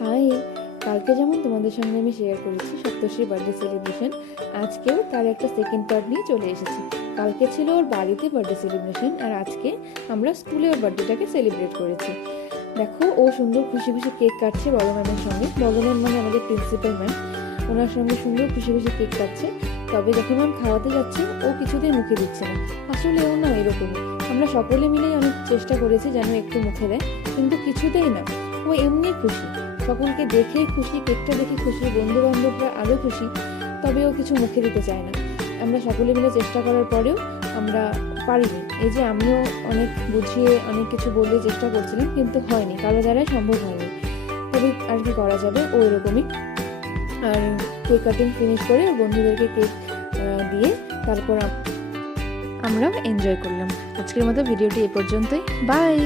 High, কালকে যেমন তোমাদের সঙ্গে আমি শেয়ার করেছি সপ্তর্ষির বার্থডে সেলিব্রেশন, আজকেও তার একটা সেকেন্ড পার্ট নিয়ে চলে এসেছি। কালকে ছিল ওর বাড়িতে বার্থডে সেলিব্রেশন, আর আজকে আমরা স্কুলে ওর বার্থডেটাকে সেলিব্রেট করেছি। দেখো, ও সুন্দর খুশি খুশি কেক কাটছে বড় ম্যামের সঙ্গে। বড় ম্যাম মানে আমাদের প্রিন্সিপাল ম্যাম, ওনার সঙ্গে সুন্দর খুশি খুশি কেক কাটছে। তবে যখন ম্যাম খাওয়াতে যাচ্ছে ও কিছুতেই মুখে দিচ্ছে না। আসলে ও না এরকমই, আমরা সকলে মিলেই অনেক চেষ্টা করেছি যেন একটু মুখে দেয়, কিন্তু কিছুতেই না। ও এমনি খুশি, সকলকে দেখে খুশি, কেকটা দেখে খুশি, বন্ধু বান্ধবরা আরও খুশি, তবে ও কিছু মুখে দিতে চায় না। আমরা সকলে মিলে চেষ্টা করার পরেও আমরা পারিনি। এই যে আমিও অনেক বুঝিয়ে অনেক কিছু বলে চেষ্টা করছিলাম, কিন্তু হয়নি, কারো দ্বারাই সম্ভব হয়নি। তবে আর কি করা যাবে, ও এরকমই। আর কেক কাটিং ফিনিশ করে ওর বন্ধুদেরকে কেক দিয়ে তারপর আমরা এনজয় করলাম। আজকের মতো ভিডিওটি এ পর্যন্তই। বাই।